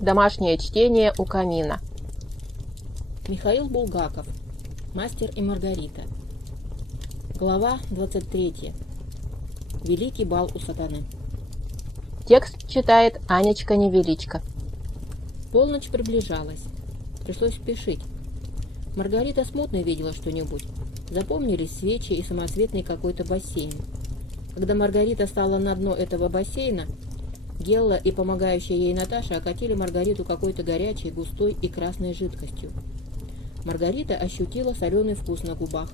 Домашнее чтение у камина. Михаил Булгаков. Мастер и Маргарита. Глава 23. Великий бал у сатаны. Текст читает Анечка Невеличко. Полночь приближалась. Пришлось спешить. Маргарита смутно видела что-нибудь. Запомнились свечи и самоцветный какой-то бассейн. Когда Маргарита стала на дно этого бассейна, Гелла и помогающая ей Наташа окатили Маргариту какой-то горячей, густой и красной жидкостью. Маргарита ощутила соленый вкус на губах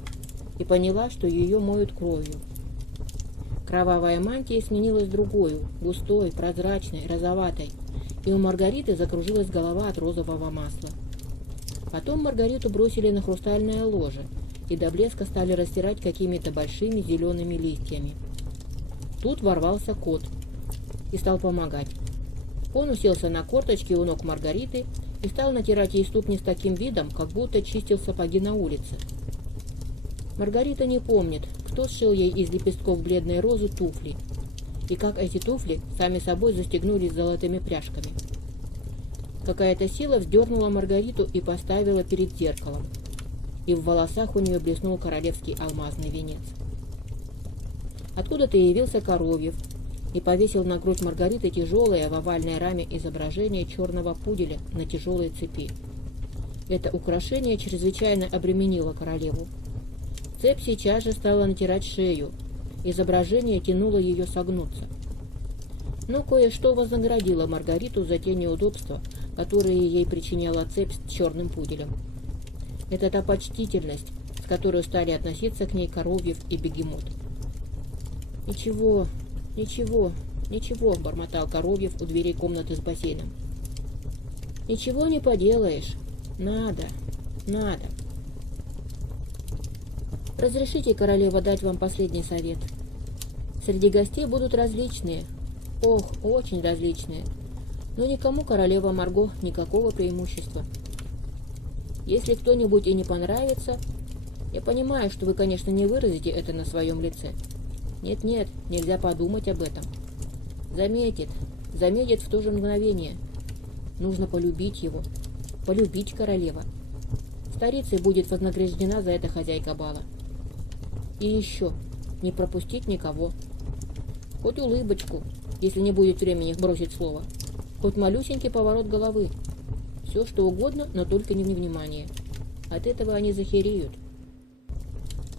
и поняла, что ее моют кровью. Кровавая мантия сменилась другой, густой, прозрачной, розоватой, и у Маргариты закружилась голова от розового масла. Потом Маргариту бросили на хрустальное ложе и до блеска стали растирать какими-то большими зелеными листьями. Тут ворвался кот и стал помогать. Он уселся на корточки у ног Маргариты и стал натирать ей ступни с таким видом, как будто чистил сапоги на улице. Маргарита не помнит, кто сшил ей из лепестков бледной розы туфли, и как эти туфли сами собой застегнулись золотыми пряжками. Какая-то сила вздернула Маргариту и поставила перед зеркалом, и в волосах у нее блеснул королевский алмазный венец. Откуда-то явился Коровьев и повесил на грудь Маргариты тяжелое в овальной раме изображение черного пуделя на тяжелой цепи. Это украшение чрезвычайно обременило королеву. Цепь сейчас же стала натирать шею, изображение тянуло ее согнуться. Но кое-что вознаградило Маргариту за те неудобства, которые ей причиняла цепь с черным пуделем. Это та почтительность, с которой стали относиться к ней Коровьев и Бегемот. «Ничего, ничего, ничего», — бормотал Коровьев у дверей комнаты с бассейном. «Ничего не поделаешь. Надо, надо. Разрешите, королева, дать вам последний совет. Среди гостей будут различные, ох, очень различные, но никому, королева Марго, никакого преимущества. Если кто-нибудь и не понравится, я понимаю, что вы, конечно, не выразите это на своем лице. Нет-нет, нельзя подумать об этом. Заметит в то же мгновение. Нужно полюбить его, полюбить королева. Старицей будет вознаграждена за это хозяйка бала. И еще, не пропустить никого. Хоть улыбочку, если не будет времени бросить слово. Хоть малюсенький поворот головы. Все, что угодно, но только не внимание. От этого они захереют.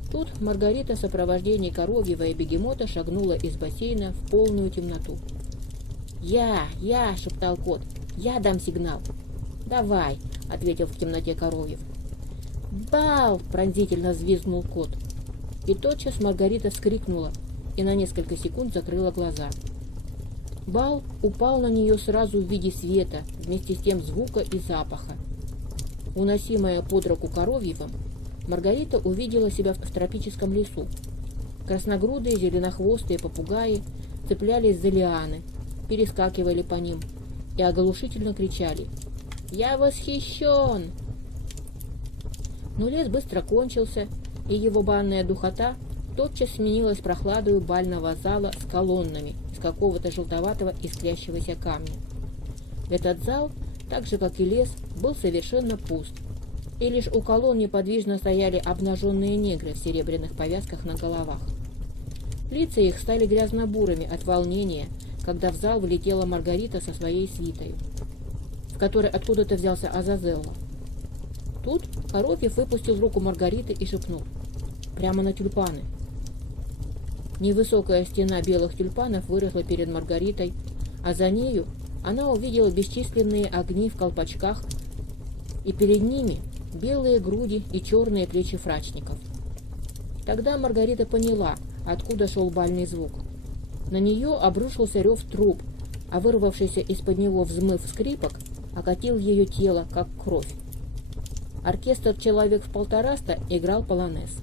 Тут Маргарита в сопровождении Коровьева и Бегемота шагнула из бассейна в полную темноту. «Я!» — шептал кот. «Я дам сигнал!» «Давай!» — ответил в темноте Коровьев. «Бал!» — пронзительно взвизгнул кот. И тотчас Маргарита вскрикнула и на несколько секунд закрыла глаза. Бал упал на нее сразу в виде света, вместе с тем звука и запаха. Уносимая под руку Коровьевым, Маргарита увидела себя в тропическом лесу. Красногрудые зеленохвостые попугаи цеплялись за лианы, перескакивали по ним и оглушительно кричали: «Я восхищен!» Но лес быстро кончился, и его банная духота тотчас сменилась прохладою бального зала с колоннами из какого-то желтоватого искрящегося камня. Этот зал, так же как и лес, был совершенно пуст, и лишь у колонн неподвижно стояли обнаженные негры в серебряных повязках на головах. Лица их стали грязно-бурыми от волнения, когда в зал влетела Маргарита со своей свитой, в которой откуда-то взялся Азазелло. Тут Коровьев выпустил руку Маргариты и шепнул: «Прямо на тюльпаны». Невысокая стена белых тюльпанов выросла перед Маргаритой, а за нею она увидела бесчисленные огни в колпачках, и перед ними белые груди и черные плечи фрачников. Тогда Маргарита поняла, откуда шел бальный звук. На нее обрушился рев труб, а вырвавшийся из-под него взмыв скрипок окатил ее тело, как кровь. Оркестр «Человек в полтораста» играл полонез.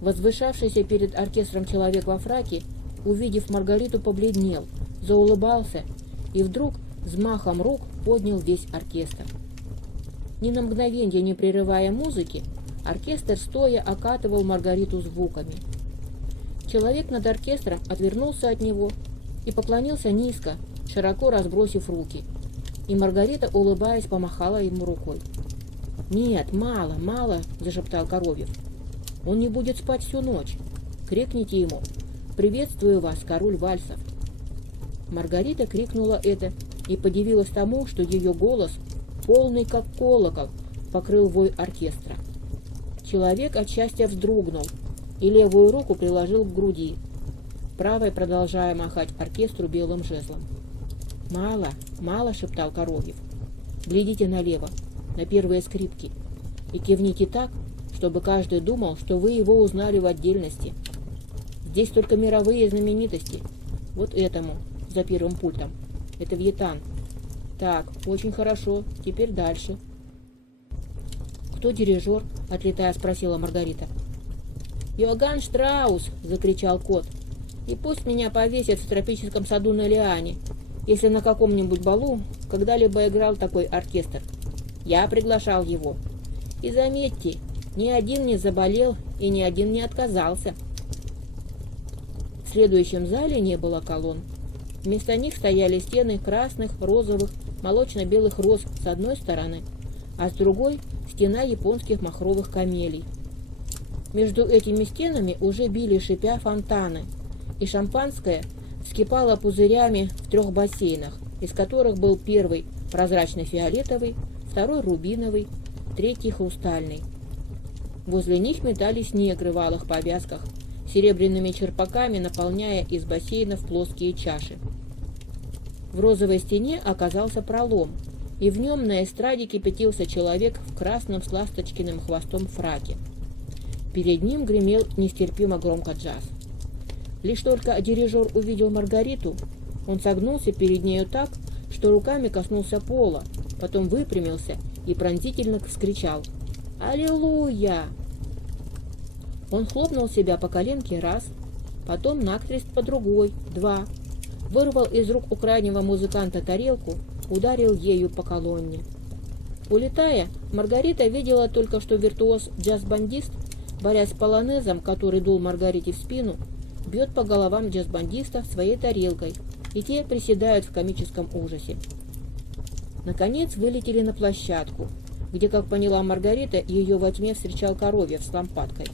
Возвышавшийся перед оркестром человек во фраке, увидев Маргариту, побледнел, заулыбался и вдруг взмахом рук поднял весь оркестр. Ни на мгновенье не прерывая музыки, оркестр стоя окатывал Маргариту звуками. Человек над оркестром отвернулся от него и поклонился низко, широко разбросив руки. и Маргарита, улыбаясь, помахала ему рукой. «Нет, мало, мало!» – зашептал Коровьев. «Он не будет спать всю ночь. Крикните ему: «Приветствую вас, король вальсов!»» Маргарита крикнула это и подивилась тому, что ее голос, полный как колокол, покрыл вой оркестра. Человек от счастья вздрогнул и левую руку приложил к груди, правой продолжая махать оркестру белым жезлом. «Мало, мало!» – шептал Коровьев. «Глядите налево, на первые скрипки, и кивните так, чтобы каждый думал, что вы его узнали в отдельности. Здесь только мировые знаменитости. Вот этому, за первым пультом. Это Вьетан. Так, очень хорошо, теперь дальше». «Кто дирижер?» – отлетая спросила Маргарита. «Йоганн Штраус!» – закричал кот. «И пусть меня повесят в тропическом саду на лиане, если на каком-нибудь балу когда-либо играл такой оркестр. Я приглашал его. И заметьте, ни один не заболел и ни один не отказался». В следующем зале не было колонн. Вместо них стояли стены красных, розовых, молочно-белых роз с одной стороны, а с другой – стена японских махровых камелий. Между этими стенами уже били, шипя, фонтаны, и шампанское вскипало пузырями в 3 бассейнах, из которых был первый прозрачно-фиолетовый, второй рубиновый, третий хрустальный. Возле них метались негры в алых повязках, серебряными черпаками наполняя из бассейнов плоские чаши. В розовой стене оказался пролом, и в нем на эстраде кипятился человек в красном с ласточкиным хвостом фраке. Перед ним гремел нестерпимо громко джаз. Лишь только дирижер увидел Маргариту, он согнулся перед нею так, что руками коснулся пола, потом выпрямился и пронзительно вскричал: «Аллилуйя!». Он хлопнул себя по коленке раз, потом накрест по другой, 2, вырвал из рук у крайнего музыканта тарелку, ударил ею по колонне. Улетая, Маргарита видела только, что виртуоз-джаз-бандист, борясь с полонезом, который дул Маргарите в спину, бьет по головам джаз-бандистов своей тарелкой, и те приседают в комическом ужасе. Наконец вылетели на площадку, где, как поняла Маргарита, ее во тьме встречал Коровьев с лампадкой.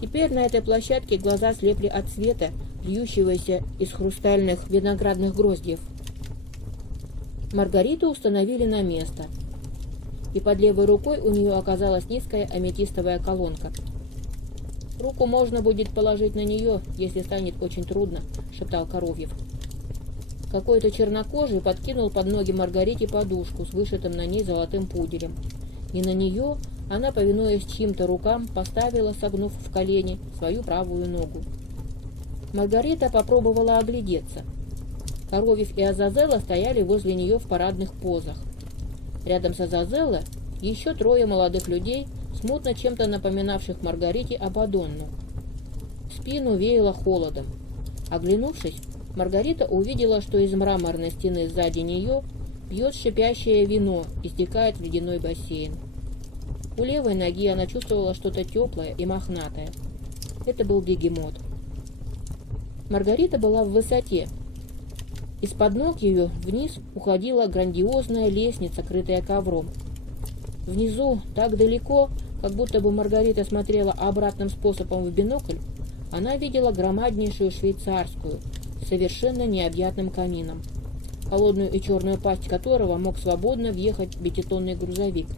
Теперь на этой площадке глаза слепли от света, льющегося из хрустальных виноградных гроздьев. Маргариту установили на место, и под левой рукой у нее оказалась низкая аметистовая колонка. «Руку можно будет положить на нее, если станет очень трудно», — шептал Коровьев. Какой-то чернокожий подкинул под ноги Маргарите подушку с вышитым на ней золотым пуделем, и на нее она, повинуясь чьим-то рукам, поставила, согнув в колени, свою правую ногу. Маргарита попробовала оглядеться. Коровьев и Азазелла стояли возле нее в парадных позах. Рядом с Азазелло еще 3 молодых людей, смутно чем-то напоминавших Маргарите Абадонну. В спину веяло холодом. Оглянувшись, Маргарита увидела, что из мраморной стены сзади нее пьет шипящее вино и стекает в ледяной бассейн. У левой ноги она чувствовала что-то теплое и мохнатое. Это был бегемот. Маргарита была в высоте. Из-под ног ее вниз уходила грандиозная лестница, крытая ковром. Внизу, так далеко, как будто бы Маргарита смотрела обратным способом в бинокль, она видела громаднейшую швейцарскую, с совершенно необъятным камином, холодную и черную пасть которого мог свободно въехать 5-тонный грузовик.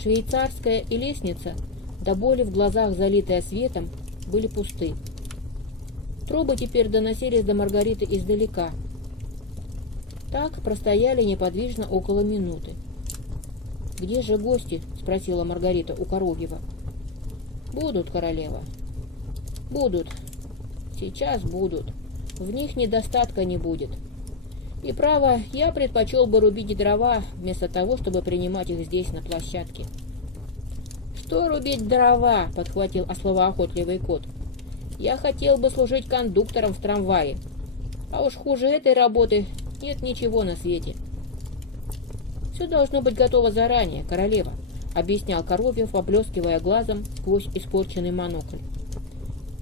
Швейцарская и лестница, до боли в глазах залитая светом, были пусты. Трубы теперь доносились до Маргариты издалека. Так простояли неподвижно около минуты. «Где же гости?» — спросила Маргарита у Коровьева. «Будут, королева. Будут. Сейчас будут. В них недостатка не будет. И право, я предпочел бы рубить дрова, вместо того, чтобы принимать их здесь, на площадке». «Что рубить дрова?» — подхватил словоохотливый кот. «Я хотел бы служить кондуктором в трамвае. А уж хуже этой работы нет ничего на свете». «Все должно быть готово заранее, королева», — объяснял Коровьев, поблескивая глазом сквозь испорченный монокль.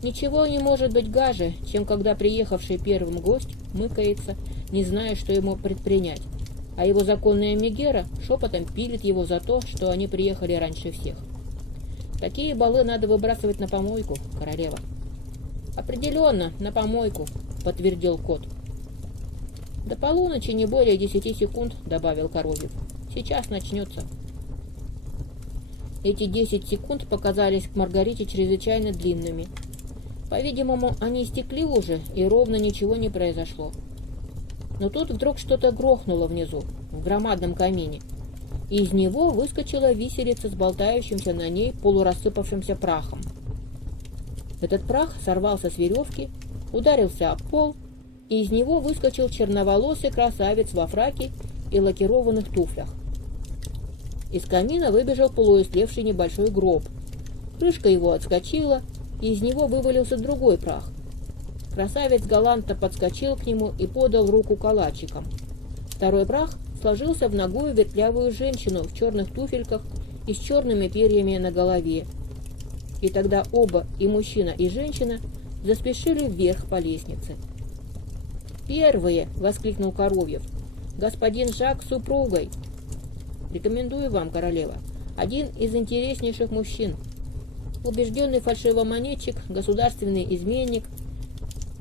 Ничего не может быть гаже, чем когда приехавший первым гость мыкается, не зная, что ему предпринять, а его законная Мегера шепотом пилит его за то, что они приехали раньше всех. Такие балы надо выбрасывать на помойку, королева. Определенно, на помойку, подтвердил кот. До полуночи не более 10 секунд, добавил Коровьев. Сейчас начнется. Эти 10 секунд показались к Маргарите чрезвычайно длинными. По-видимому, они истекли уже, и ровно ничего не произошло. Но тут вдруг что-то грохнуло внизу, в громадном камине, и из него выскочила виселица с болтающимся на ней полурассыпавшимся прахом. Этот прах сорвался с веревки, ударился об пол, и из него выскочил черноволосый красавец во фраке и лакированных туфлях. Из камина выбежал полуистлевший небольшой гроб. Крышка его отскочила, и из него вывалился другой прах. Красавец галантно подскочил к нему и подал руку калачиком. Второй прах сложился в нагую вертлявую женщину в черных туфельках и с черными перьями на голове. И тогда оба, и мужчина, и женщина, заспешили вверх по лестнице. «Первые!» — воскликнул Коровьев. «Господин Жак с супругой!» «Рекомендую вам, королева, один из интереснейших мужчин. Убежденный фальшивомонетчик, государственный изменник,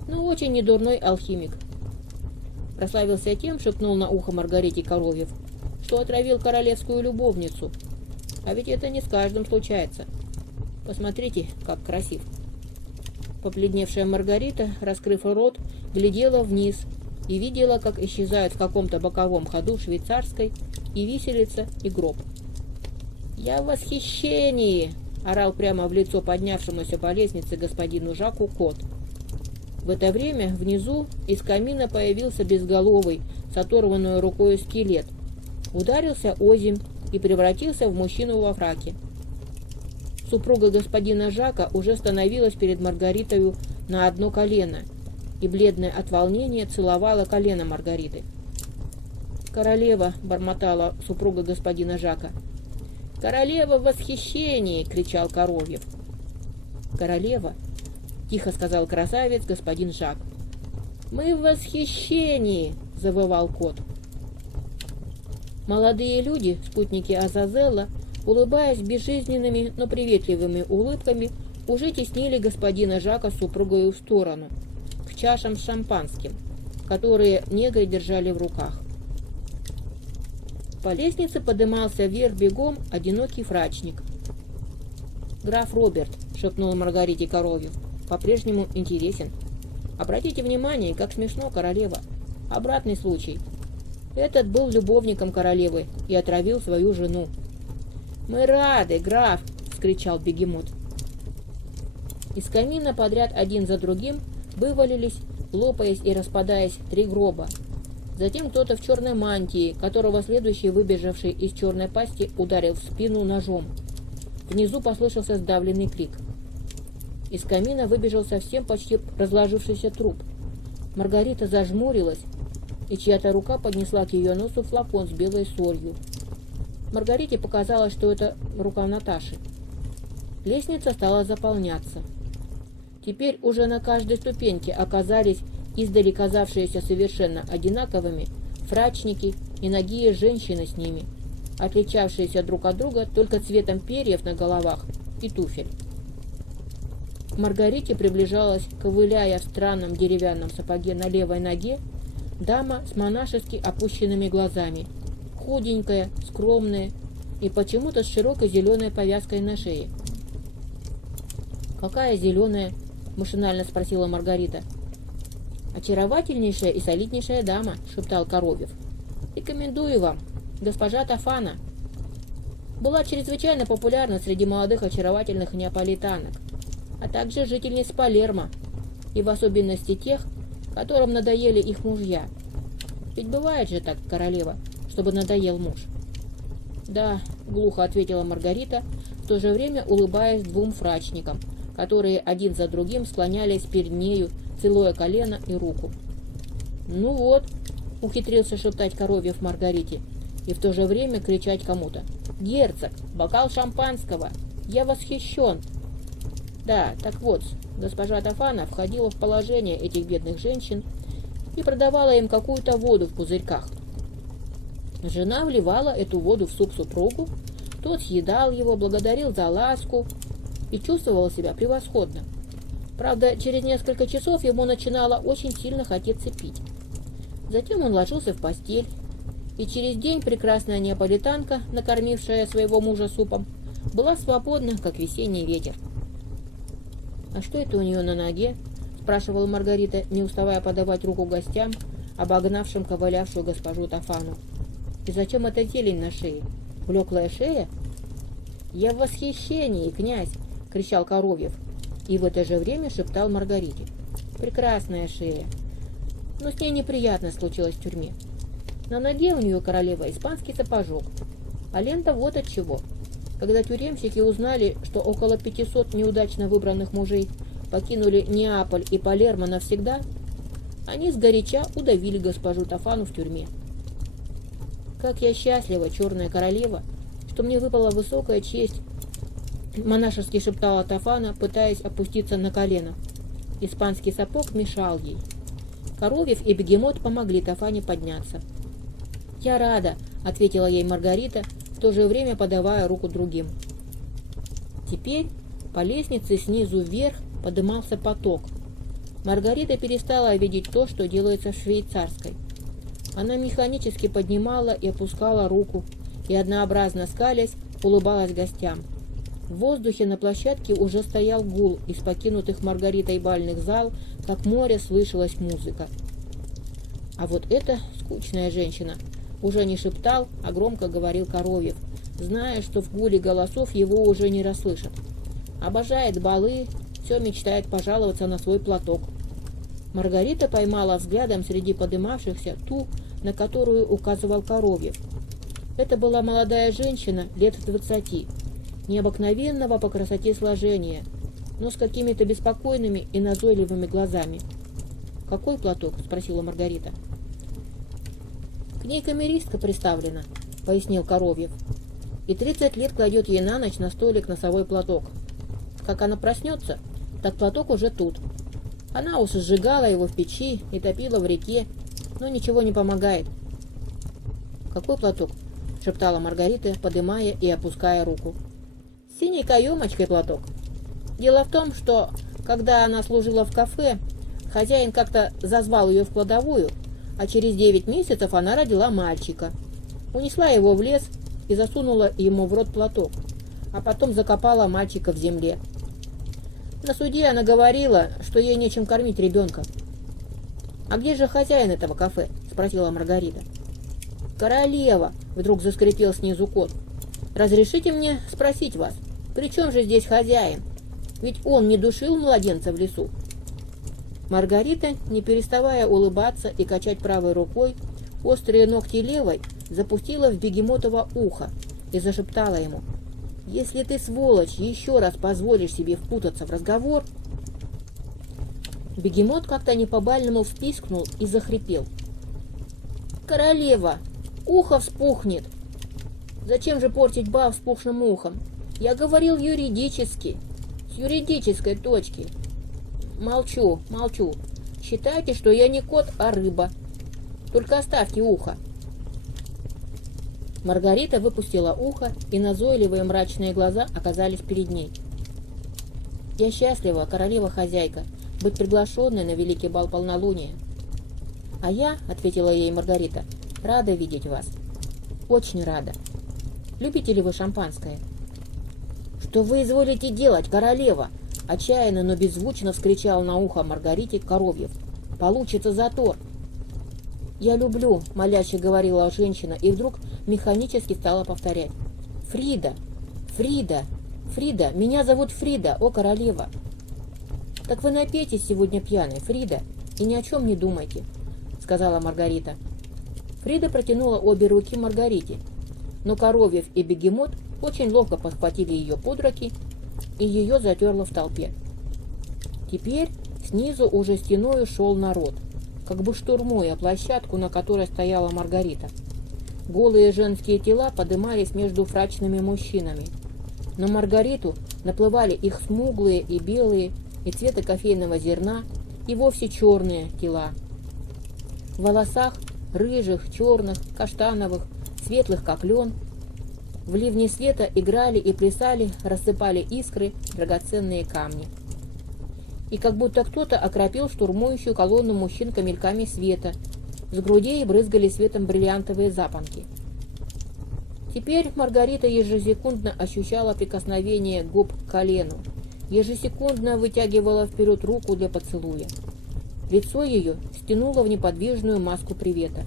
но очень недурной алхимик. Прославился тем, шепнул на ухо Маргарите Коровьев, что отравил королевскую любовницу. А ведь это не с каждым случается. Посмотрите, как красив». Побледневшая Маргарита, раскрыв рот, глядела вниз и видела, как исчезают в каком-то боковом ходу швейцарской и виселица, и гроб. «Я в восхищении!» — орал прямо в лицо поднявшемуся по лестнице господину Жаку кот. В это время внизу из камина появился безголовый, с оторванной рукой скелет, ударился озимь и превратился в мужчину во фраке. Супруга господина Жака уже становилась перед Маргаритою на одно колено, и, бледная от волнения, целовала колено Маргариты. «Королева!» — бормотала супруга господина Жака. «Королева в восхищении!» — кричал Коровьев. «Королева!» — тихо сказал красавец господин Жак. «Мы в восхищении!» — завывал кот. Молодые люди, спутники Азазелла, улыбаясь безжизненными, но приветливыми улыбками, уже теснили господина Жака с супругой в сторону, к чашам с шампанским, которые негры держали в руках. По лестнице подымался вверх бегом одинокий фрачник. «Граф Роберт», — шепнул Маргарите Коровьев, — «по-прежнему интересен. Обратите внимание, как смешно, королева. Обратный случай. Этот был любовником королевы и отравил свою жену». «Мы рады, граф!» — вскричал бегемот. Из камина подряд один за другим вывалились, лопаясь и распадаясь, 3 гроба. Затем кто-то в черной мантии, которого следующий, выбежавший из черной пасти, ударил в спину ножом. Внизу послышался сдавленный крик. Из камина выбежал совсем почти разложившийся труп. Маргарита зажмурилась, и чья-то рука поднесла к ее носу флакон с белой солью. Маргарите показалось, что это рука Наташи. Лестница стала заполняться. Теперь уже на каждой ступеньке оказались издали казавшиеся совершенно одинаковыми фрачники и нагие женщины с ними, отличавшиеся друг от друга только цветом перьев на головах и туфель. К Маргарите приближалась, ковыляя в странном деревянном сапоге на левой ноге, дама с монашески опущенными глазами, худенькая, скромная и почему-то с широкой зеленой повязкой на шее. «Какая зеленая?» — машинально спросила Маргарита. «Очаровательнейшая и солиднейшая дама», — шептал Коровьев. «Рекомендую вам, госпожа Тафана. Была чрезвычайно популярна среди молодых очаровательных неаполитанок, а также жительниц Палермо, и в особенности тех, которым надоели их мужья. Ведь бывает же так, королева, чтобы надоел муж». «Да», — глухо ответила Маргарита, в то же время улыбаясь 2 фрачникам, которые один за другим склонялись перед нею, целуя колено и руку. «Ну вот», — ухитрился шептать Коровьев Маргарите, и в то же время кричать кому-то: «Герцог, бокал шампанского! Я восхищен!» Да, так вот, госпожа Тафана входила в положение этих бедных женщин и продавала им какую-то воду в пузырьках. Жена вливала эту воду в суп супругу, тот съедал его, благодарил за ласку и чувствовал себя превосходно. Правда, через несколько часов ему начинало очень сильно хотеться пить. Затем он ложился в постель, и через день прекрасная неаполитанка, накормившая своего мужа супом, была свободна, как весенний ветер. «А что это у нее на ноге?» – спрашивала Маргарита, не уставая подавать руку гостям, обогнавшим ковылявшую госпожу Тафану. «И зачем эта зелень на шее? Блеклая шея?» «Я в восхищении, князь!» – кричал Коровьев, и в это же время шептал Маргарите. «Прекрасная шея! Но с ней неприятно случилось в тюрьме. На ноге у нее, королева, испанский сапожок. А лента вот от чего. Когда тюремщики узнали, что около 500 неудачно выбранных мужей покинули Неаполь и Палермо навсегда, они сгоряча удавили госпожу Тафану в тюрьме. Как я счастлива, черная королева, что мне выпала высокая честь, монашески шептала Тафана, пытаясь опуститься на колено. Испанский сапог мешал ей. Коровьев и Бегемот помогли Тафане подняться. «Я рада», — ответила ей Маргарита, в то же время подавая руку другим. Теперь по лестнице снизу вверх подымался поток. Маргарита перестала видеть то, что делается в швейцарской. Она механически поднимала и опускала руку, и, однообразно скалясь, улыбалась гостям. В воздухе на площадке уже стоял гул из покинутых Маргаритой бальных зал, как море слышалась музыка. А вот эта скучная женщина уже не шептал, а громко говорил Коровьев, зная, что в гуле голосов его уже не расслышат. Обожает балы, все мечтает пожаловаться на свой платок. Маргарита поймала взглядом среди подымавшихся ту, на которую указывал Коровьев. Это была молодая женщина лет 20, необыкновенного по красоте сложения, но с какими-то беспокойными и назойливыми глазами. «Какой платок?» – спросила Маргарита. «К ней камеристка приставлена», – пояснил Коровьев. «И 30 лет кладет ей на ночь на столик носовой платок. Как она проснется, так платок уже тут. Она уж сжигала его в печи и топила в реке, но ничего не помогает». «Какой платок?» – шептала Маргарита, подымая и опуская руку. «С синей каемочкой платок. Дело в том, что, когда она служила в кафе, хозяин как-то зазвал ее в кладовую, а через 9 месяцев она родила мальчика. Унесла его в лес и засунула ему в рот платок, а потом закопала мальчика в земле. На суде она говорила, что ей нечем кормить ребенка». «А где же хозяин этого кафе?» – спросила Маргарита. «Королева!» – вдруг заскрипел снизу кот. «Разрешите мне спросить вас, при чем же здесь хозяин? Ведь он не душил младенца в лесу». Маргарита, не переставая улыбаться и качать правой рукой, острые ногти левой запустила в Бегемотово ухо и зашептала ему: «Если ты, сволочь, еще раз позволишь себе впутаться в разговор...» Бегемот как-то не по-бальному вспискнул и захрипел. «Королева, ухо вспухнет!» «Зачем же портить бал вспухшим ухом? Я говорил юридически, с юридической точки». «Молчу, молчу. Считайте, что я не кот, а рыба. Только оставьте ухо». Маргарита выпустила ухо, и назойливые мрачные глаза оказались перед ней. «Я счастлива, королева-хозяйка, быть приглашенной на великий бал полнолуния». «А я, — ответила ей Маргарита, — рада видеть вас. Очень рада. Любите ли вы шампанское?» «Что вы изволите делать, королева?» — отчаянно, но беззвучно вскричал на ухо Маргарите Коровьев. «Получится затор». «Я люблю», — моляще говорила женщина, и вдруг механически стала повторять: «Фрида, Фрида, Фрида, меня зовут Фрида, о королева». «Так вы напейтесь сегодня пьяной, Фрида, и ни о чем не думайте», — сказала Маргарита. Фрида протянула обе руки Маргарите, но Коровьев и Бегемот очень ловко подхватили ее под руки, и ее затерло в толпе. Теперь снизу уже стеною шел народ, как бы штурмуя площадку, на которой стояла Маргарита. Голые женские тела подымались между фрачными мужчинами, но Маргариту наплывали их смуглые и белые, и цвета кофейного зерна, и вовсе черные тела. В волосах рыжих, черных, каштановых, светлых, как лен, в ливне света играли и плясали, рассыпали искры драгоценные камни. И как будто кто-то окропил штурмующую колонну мужчин камельками света, с грудей брызгали светом бриллиантовые запонки. Теперь Маргарита ежесекундно ощущала прикосновение губ к колену, ежесекундно вытягивала вперед руку для поцелуя. Лицо ее стянуло в неподвижную маску привета.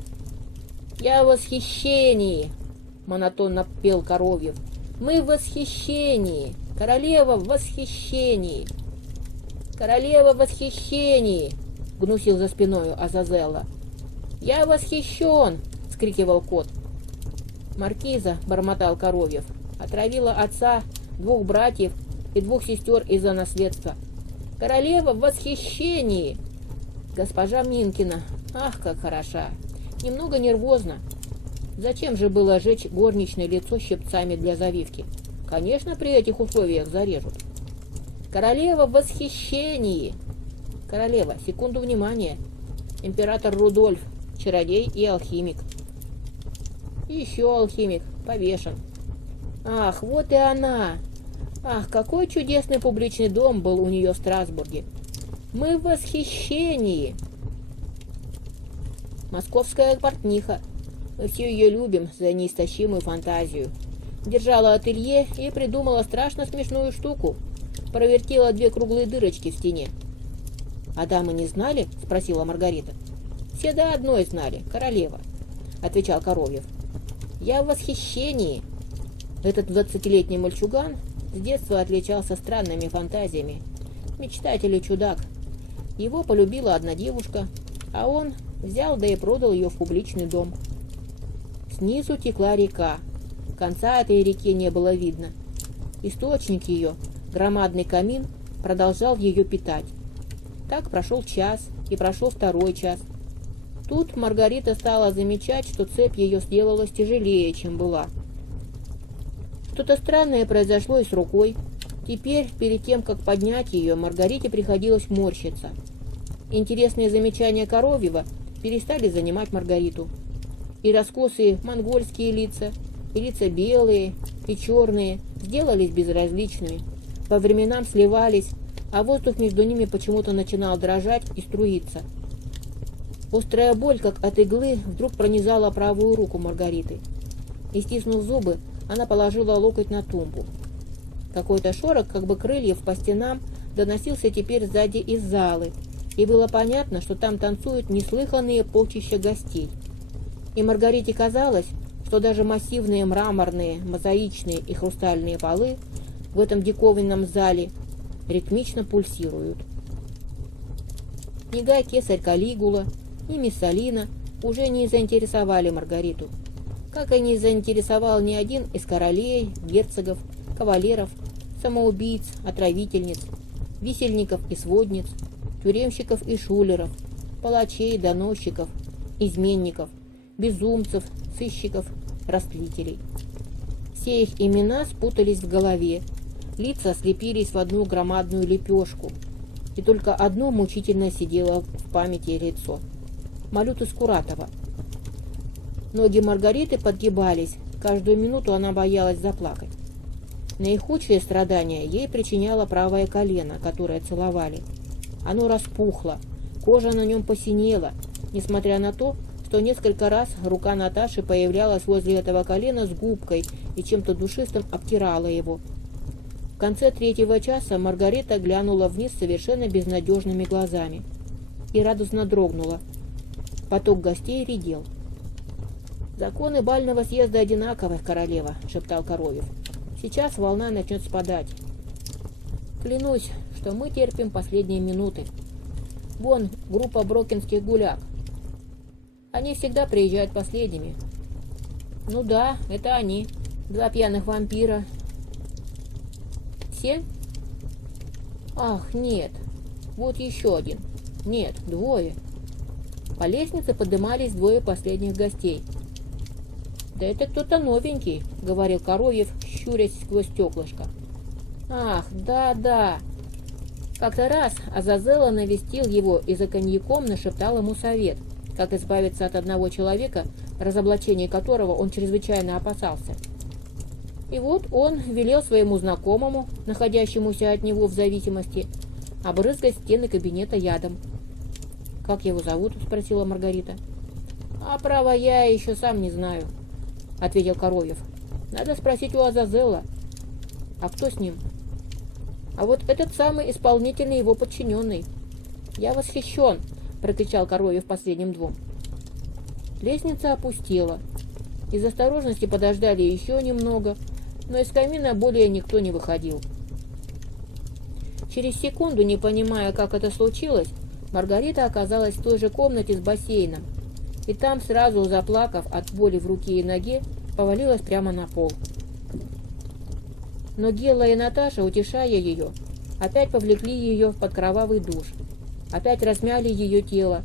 «Я в восхищении!» — монотонно пел Коровьев. «Мы в восхищении! Королева в восхищении!» «Королева в восхищении!» — гнусил за спиною Азазелла. «Я восхищен!» — вскрикивал кот. «Маркиза», — бормотал Коровьев, — «отравила отца, 2 братьев и 2 сестер из-за наследства. Королева в восхищении! Госпожа Минкина, ах, как хороша! Немного нервозно. Зачем же было жечь горничное лицо щипцами для завивки? Конечно, при этих условиях зарежут. Королева в восхищении! Королева, секунду внимания. Император Рудольф, чародей и алхимик. Еще алхимик, повешен. Ах, вот и она! Ах, какой чудесный публичный дом был у нее в Страсбурге! Мы в восхищении! Московская портниха. Мы все ее любим за неистощимую фантазию. Держала ателье и придумала страшно смешную штуку. Провертела 2 круглые дырочки в стене. «А дамы не знали?» — спросила Маргарита. «Все до одной знали, королева», — отвечал Коровьев. «Я в восхищении». Этот 20-летний мальчуган с детства отличался странными фантазиями. Мечтатель и чудак. Его полюбила одна девушка, а он взял да и продал ее в публичный дом. Снизу текла река. Конца этой реке не было видно. Источник ее, громадный камин, продолжал ее питать. Так прошел час, и прошел 2-й час. Тут Маргарита стала замечать, что цепь ее сделалась тяжелее, чем была. Что-то странное произошло и с рукой. Теперь, перед тем, как поднять ее, Маргарите приходилось морщиться. Интересные замечания Коровьева перестали занимать Маргариту. И раскосые монгольские лица, и лица белые, и черные сделались безразличными, по временам сливались, а воздух между ними почему-то начинал дрожать и струиться. Острая боль, как от иглы, вдруг пронизала правую руку Маргариты. И, стиснув зубы, она положила локоть на тумбу. Какой-то шорох, как бы крыльев по стенам, доносился теперь сзади из залы, и было понятно, что там танцуют неслыханные полчища гостей. И Маргарите казалось, что даже массивные мраморные, мозаичные и хрустальные полы в этом диковинном зале ритмично пульсируют. Ни Гай-Кесарь Калигула, ни Миссалина уже не заинтересовали Маргариту, как и не заинтересовал ни один из королей, герцогов, кавалеров, самоубийц, отравительниц, висельников и сводниц, тюремщиков и шулеров, палачей, доносчиков, изменников, безумцев, сыщиков, растлителей. Все их имена спутались в голове, лица слепились в одну громадную лепешку, и только одно мучительно сидело в памяти лицо — Малюты Скуратова. Ноги Маргариты подгибались, каждую минуту она боялась заплакать. Наихудшие страдания ей причиняло правое колено, которое целовали. Оно распухло, кожа на нем посинела, несмотря на то, что несколько раз рука Наташи появлялась возле этого колена с губкой и чем-то душистым обтирала его. В конце 3-го часа Маргарита глянула вниз совершенно безнадежными глазами и радостно дрогнула. Поток гостей редел. «Законы бального съезда одинаковы, королева», — шептал Коровьев. «Сейчас волна начнет спадать. Клянусь, что мы терпим последние минуты. Вон группа брокинских гуляк. Они всегда приезжают последними». «Ну да, это они. 2 пьяных вампира». «Все?» «Ах, нет. Вот еще один. Нет, 2. По лестнице поднимались 2 последних гостей. «Да это кто-то новенький», — говорил Коровьев, щурясь сквозь стеклышко. Ах, да. Как-то раз Азазела навестил его и за коньяком нашептал ему совет, как избавиться от одного человека, разоблачения которого он чрезвычайно опасался. И вот он велел своему знакомому, находящемуся от него в зависимости, обрызгать стены кабинета ядом. «Как его зовут?» — спросила Маргарита. «А право я еще сам не знаю», — ответил Коровьев. «Надо спросить у Азазела». «А кто с ним?» «А вот этот самый исполнительный его подчиненный». «Я восхищен», — прокричал Коровьев последним двум. Лестница опустела. Из осторожности подождали еще немного, но из камина более никто не выходил. Через секунду, не понимая, как это случилось, Маргарита оказалась в той же комнате с бассейном, и там, сразу заплакав от боли в руке и ноге, повалилась прямо на пол. Но Гела и Наташа, утешая ее, опять повлекли ее в подкровавый душ, опять размяли ее тело,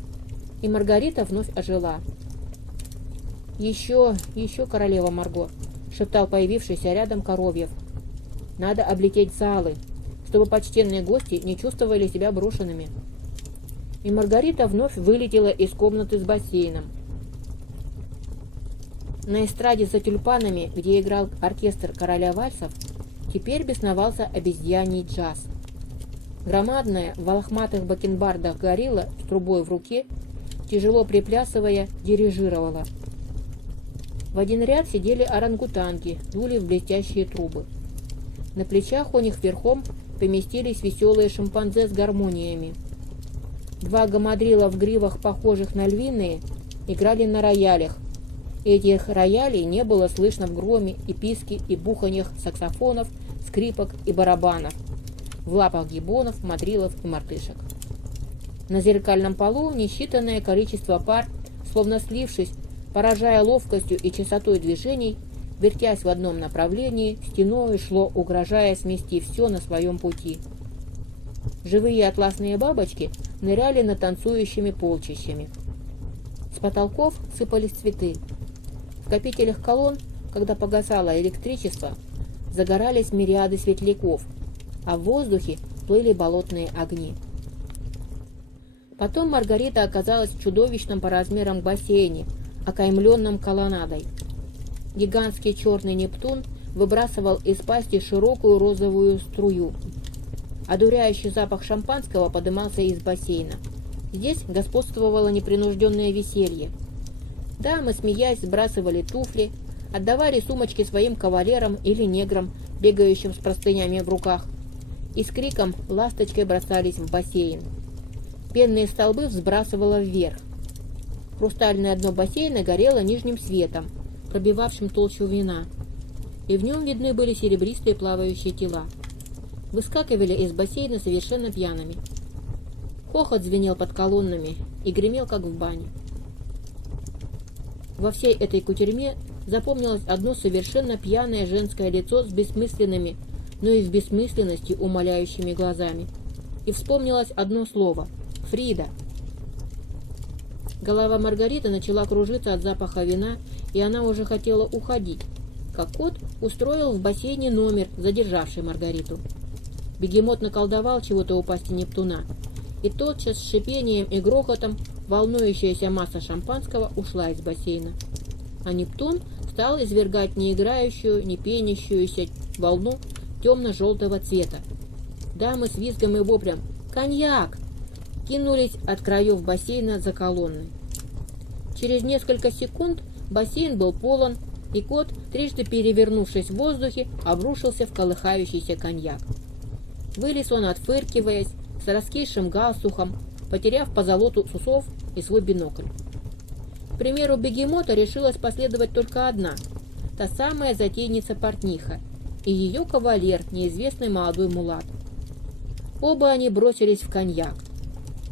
и Маргарита вновь ожила. «Еще, королева Марго», — шептал появившийся рядом Коровьев. «Надо облететь залы, чтобы почтенные гости не чувствовали себя брошенными». И Маргарита вновь вылетела из комнаты с бассейном. На эстраде за тюльпанами, где играл оркестр короля вальсов, теперь бесновался обезьяний джаз. Громадная в лохматых бакенбардах горилла с трубой в руке, тяжело приплясывая, дирижировала. В один ряд сидели орангутанги, дули в блестящие трубы. На плечах у них верхом поместились веселые шимпанзе с гармониями. Два гамадрила в гривах, похожих на львиные, играли на роялях. Этих роялей не было слышно в громе и писке и буханьях саксофонов, скрипок и барабанов, в лапах гибонов, мадрилов и мартышек. На зеркальном полу несчитанное количество пар, словно слившись, поражая ловкостью и частотой движений, вертясь в одном направлении, стеной шло, угрожая смести все на своем пути. Живые атласные бабочки ныряли над танцующими полчищами. С потолков сыпались цветы. В копителях колонн, когда погасало электричество, загорались мириады светляков, а в воздухе плыли болотные огни. Потом Маргарита оказалась в чудовищном по размерам бассейне, окаймленном колоннадой. Гигантский черный Нептун выбрасывал из пасти широкую розовую струю. Одуряющий запах шампанского подымался из бассейна. Здесь господствовало непринужденное веселье. Дамы, смеясь, сбрасывали туфли, отдавали сумочки своим кавалерам или неграм, бегающим с простынями в руках, и с криком ласточкой бросались в бассейн. Пенные столбы взбрасывало вверх. Хрустальное дно бассейна горело нижним светом, пробивавшим толщу вина, и в нем видны были серебристые плавающие тела. Выскакивали из бассейна совершенно пьяными. Хохот звенел под колоннами и гремел, как в бане. Во всей этой кутерьме запомнилось одно совершенно пьяное женское лицо с бессмысленными, но и в бессмысленности умоляющими глазами. И вспомнилось одно слово — Фрида. Голова Маргариты начала кружиться от запаха вина, и она уже хотела уходить, как кот устроил в бассейне номер, задержавший Маргариту. Бегемот наколдовал чего-то у пасти Нептуна, и тотчас с шипением и грохотом волнующаяся масса шампанского ушла из бассейна. А Нептун стал извергать не играющую, не пенящуюся волну темно-желтого цвета. Дамы с визгом и воплем «Коньяк!» кинулись от краев бассейна за колонной. Через несколько секунд бассейн был полон, и кот, трижды перевернувшись в воздухе, обрушился в колыхающийся коньяк. Вылез он, отфыркиваясь, с раскисшим галстухом, потеряв позолоту с усов и свой бинокль. К примеру бегемота решилась последовать только одна, та самая затейница-портниха, и ее кавалер, неизвестный молодой мулат. Оба они бросились в коньяк.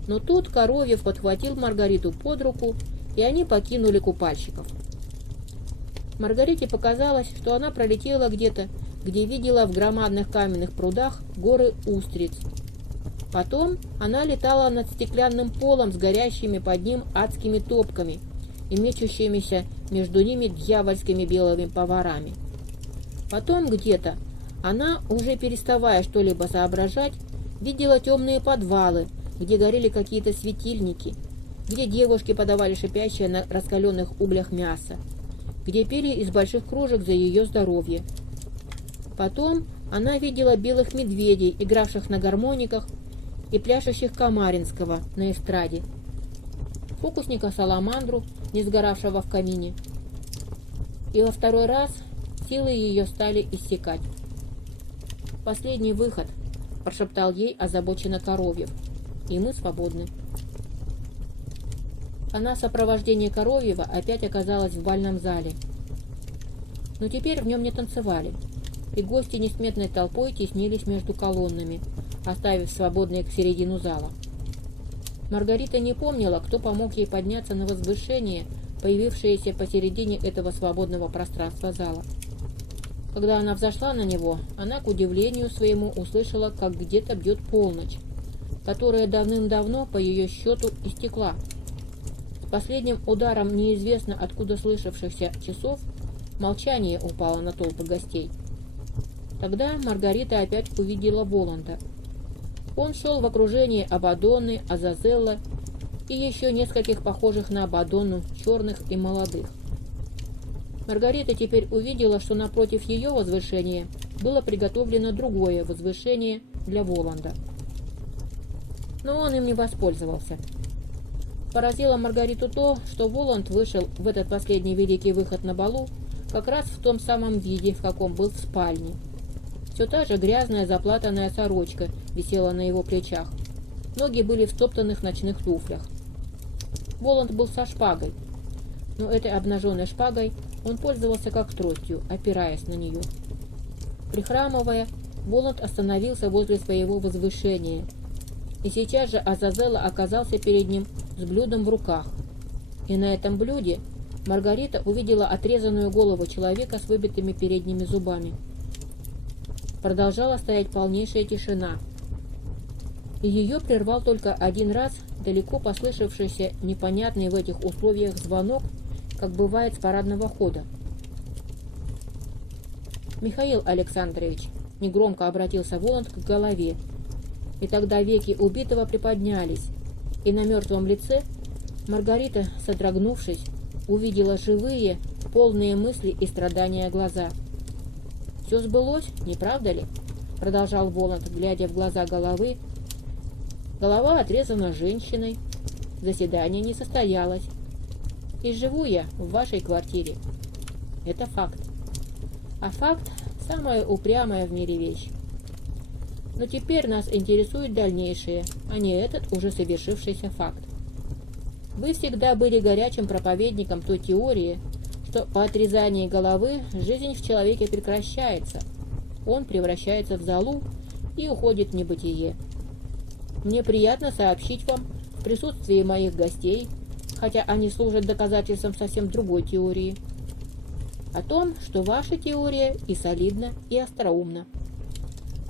Но тут Коровьев подхватил Маргариту под руку, и они покинули купальщиков. Маргарите показалось, что она пролетела где-то, где видела в громадных каменных прудах горы устриц. Потом она летала над стеклянным полом с горящими под ним адскими топками и мечущимися между ними дьявольскими белыми поварами. Потом где-то Она, уже переставая что-либо соображать, видела темные подвалы, где горели какие-то светильники, где девушки подавали шипящее на раскаленных углях мясо, где пили из больших кружек за ее здоровье. Потом она видела белых медведей, игравших на гармониках, и пляшущих Камаринского на эстраде, фокусника-саламандру, не сгоравшего в камине. И во второй раз силы ее стали иссякать. «Последний выход», — прошептал ей озабоченно Коровьев, — «и мы свободны». Она в сопровождении Коровьева опять оказалась в бальном зале. Но теперь в нем не танцевали, и гости несметной толпой теснились между колоннами, оставив свободной к середину зала. Маргарита не помнила, кто помог ей подняться на возвышение, появившееся посередине этого свободного пространства зала. Когда она взошла на него, она, к удивлению своему, услышала, как где-то бьет полночь, которая давным-давно, по ее счету, истекла. С последним ударом неизвестно откуда слышавшихся часов молчание упало на толпы гостей. Тогда Маргарита опять увидела Воланда. Он шел в окружении Абадонны, Азазелла и еще нескольких похожих на Абадонну черных и молодых. Маргарита теперь увидела, что напротив ее возвышения было приготовлено другое возвышение для Воланда. Но он им не воспользовался. Поразило Маргариту то, что Воланд вышел в этот последний великий выход на балу как раз в том самом виде, в каком был в спальне. Все та же грязная заплатанная сорочка висела на его плечах. Ноги были в стоптанных ночных туфлях. Воланд был со шпагой, но этой обнаженной шпагой он пользовался как тростью, опираясь на нее. Прихрамывая, Воланд остановился возле своего возвышения, и сейчас же Азазелла оказался перед ним с блюдом в руках. И на этом блюде Маргарита увидела отрезанную голову человека с выбитыми передними зубами. Продолжала стоять полнейшая тишина, и ее прервал только один раз далеко послышавшийся непонятный в этих условиях звонок, как бывает с парадного хода. «Михаил Александрович», — негромко обратился Воланд к голове, и тогда веки убитого приподнялись, и на мертвом лице Маргарита, содрогнувшись, увидела живые, полные мысли и страдания глаза. «Все сбылось, не правда ли?» — продолжал Воланд, глядя в глаза головы. «Голова отрезана женщиной, заседание не состоялось, и живу я в вашей квартире. Это факт. А факт – самая упрямая в мире вещь. Но теперь нас интересует дальнейшее, а не этот уже совершившийся факт. Вы всегда были горячим проповедником той теории, что по отрезании головы жизнь в человеке прекращается, он превращается в золу и уходит в небытие. Мне приятно сообщить вам в присутствии моих гостей, хотя они служат доказательством совсем другой теории, о том, что ваша теория и солидна, и остроумна.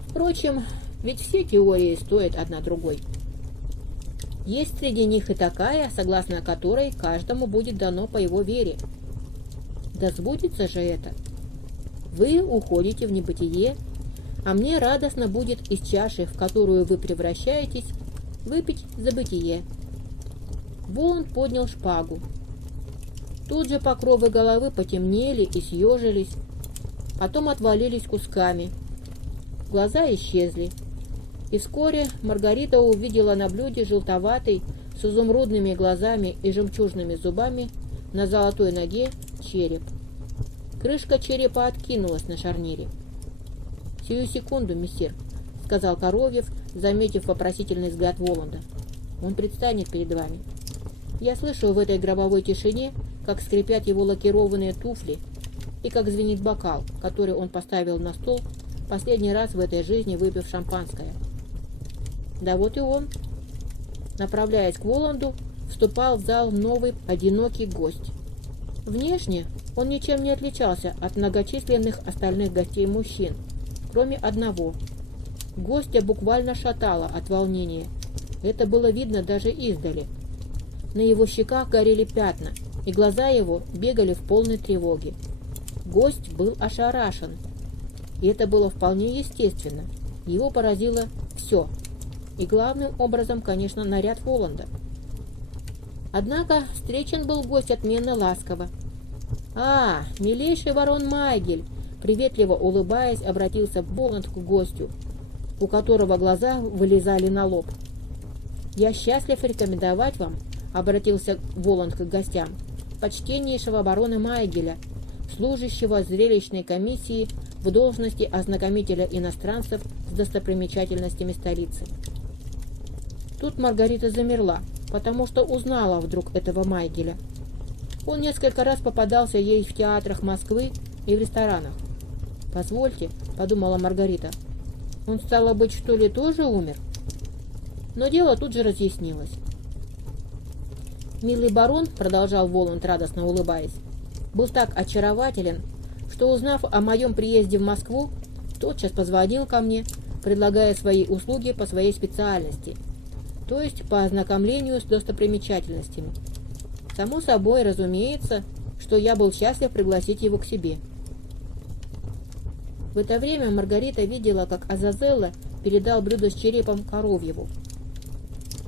Впрочем, ведь все теории стоят одна другой. Есть среди них и такая, согласно которой каждому будет дано по его вере. Да сбудется же это. Вы уходите в небытие, а мне радостно будет из чаши, в которую вы превращаетесь, выпить за бытие. Воланд поднял шпагу. Тут же покровы головы потемнели и съежились, потом отвалились кусками. Глаза исчезли, и вскоре Маргарита увидела на блюде желтоватый, с изумрудными глазами и жемчужными зубами, на золотой ноге череп. Крышка черепа откинулась на шарнире. «Сию секунду, мессир», — сказал Коровьев, заметив вопросительный взгляд Воланда. «Он предстанет перед вами. Я слышу в этой гробовой тишине, как скрипят его лакированные туфли и как звенит бокал, который он поставил на стол, последний раз в этой жизни выпив шампанское. Да вот и он». Направляясь к Воланду, вступал в зал новый одинокий гость. Внешне он ничем не отличался от многочисленных остальных гостей-мужчин, кроме одного. Гостя буквально шатало от волнения. Это было видно даже издали. На его щеках горели пятна, и глаза его бегали в полной тревоге. Гость был ошарашен. И это было вполне естественно. Его поразило все. И главным образом, конечно, наряд Воланда. Однако встречен был гость отменно ласково. «А, милейший барон Майгель!» Приветливо улыбаясь, обратился Воланд к гостю, у которого глаза вылезали на лоб. «Я счастлив рекомендовать вам», — обратился Воланд к гостям, «почтеннейшего барона Майгеля, служащего зрелищной комиссии в должности ознакомителя иностранцев с достопримечательностями столицы». Тут Маргарита замерла, потому что узнала вдруг этого Майгеля. Он несколько раз попадался ей в театрах Москвы и в ресторанах. «Позвольте», — подумала Маргарита, — «он, стало быть, что ли, тоже умер?» Но дело тут же разъяснилось. «Милый барон», — продолжал Воланд, радостно улыбаясь, — «был так очарователен, что, узнав о моем приезде в Москву, тотчас позвонил ко мне, предлагая свои услуги по своей специальности, то есть по ознакомлению с достопримечательностями. Само собой, разумеется, что я был счастлив пригласить его к себе». В это время Маргарита видела, как Азазелло передал блюдо с черепом Коровьеву.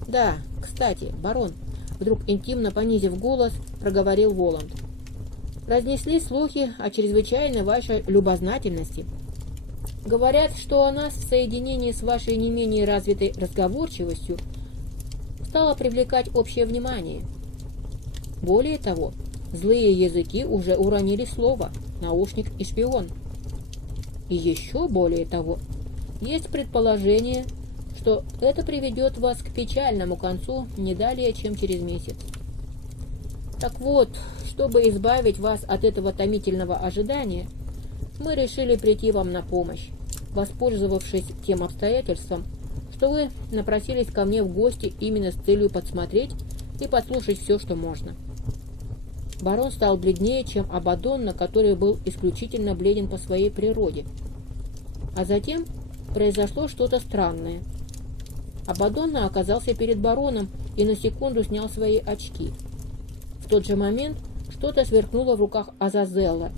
«Да, кстати, барон», — вдруг интимно понизив голос, проговорил Воланд, — «разнесли слухи о чрезвычайной вашей любознательности. Говорят, что о нас в соединении с вашей не менее развитой разговорчивостью стало привлекать общее внимание. Более того, злые языки уже уронили слово «наушник» и «шпион». И еще более того, есть предположение, что это приведет вас к печальному концу не далее, чем через месяц. Так вот, чтобы избавить вас от этого томительного ожидания, мы решили прийти вам на помощь, воспользовавшись тем обстоятельством, что вы напросились ко мне в гости именно с целью подсмотреть и подслушать все, что можно». Барон стал бледнее, чем Абаддонна, который был исключительно бледен по своей природе. А затем произошло что-то странное. Абаддонна оказался перед бароном и на секунду снял свои очки. В тот же момент что-то сверкнуло в руках Азазелло,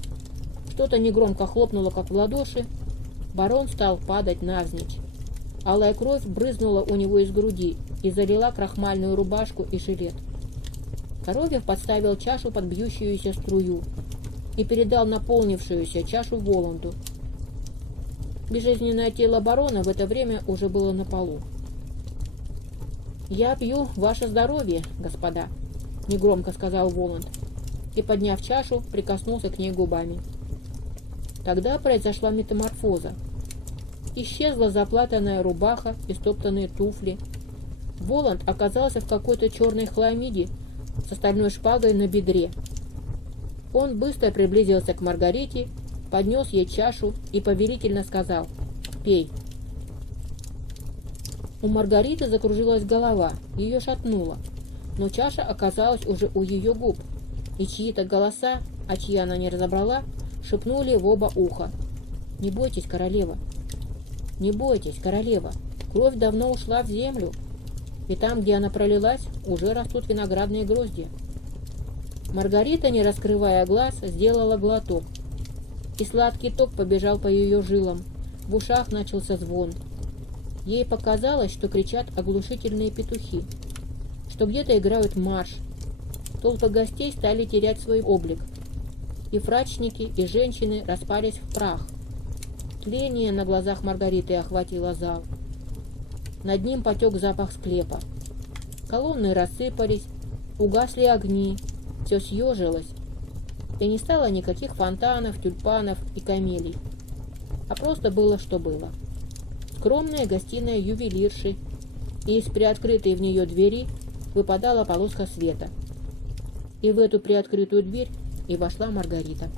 что-то негромко хлопнуло, как в ладоши. Барон стал падать навзничь. Алая кровь брызнула у него из груди и залила крахмальную рубашку и жилет. Коровьев подставил чашу под бьющуюся струю и передал наполнившуюся чашу Воланду. Безжизненное тело барона в это время уже было на полу. «Я пью ваше здоровье, господа», — негромко сказал Воланд, и, подняв чашу, прикоснулся к ней губами. Тогда произошла метаморфоза. Исчезла заплатанная рубаха и стоптанные туфли. Воланд оказался в какой-то черной хламиде с остальной шпагой на бедре. Он быстро приблизился к Маргарите, поднес ей чашу и повелительно сказал: «Пей». У Маргариты закружилась голова, ее шатнуло, но чаша оказалась уже у ее губ, и чьи-то голоса, а чьи она не разобрала, шепнули в оба уха: «Не бойтесь, королева! Не бойтесь, королева! Кровь давно ушла в землю, и там, где она пролилась, уже растут виноградные гроздья». Маргарита, не раскрывая глаз, сделала глоток, и сладкий ток побежал по ее жилам. В ушах начался звон. Ей показалось, что кричат оглушительные петухи, что где-то играют марш. Толпы гостей стали терять свой облик. И фрачники, и женщины распались в прах. Тление на глазах Маргариты охватило зал. Над ним потек запах склепа. Колонны рассыпались, угасли огни, все съежилось, и не стало никаких фонтанов, тюльпанов и камелий, а просто было, что было. Скромная гостиная ювелирши, и из приоткрытой в нее двери выпадала полоска света. И в эту приоткрытую дверь и вошла Маргарита.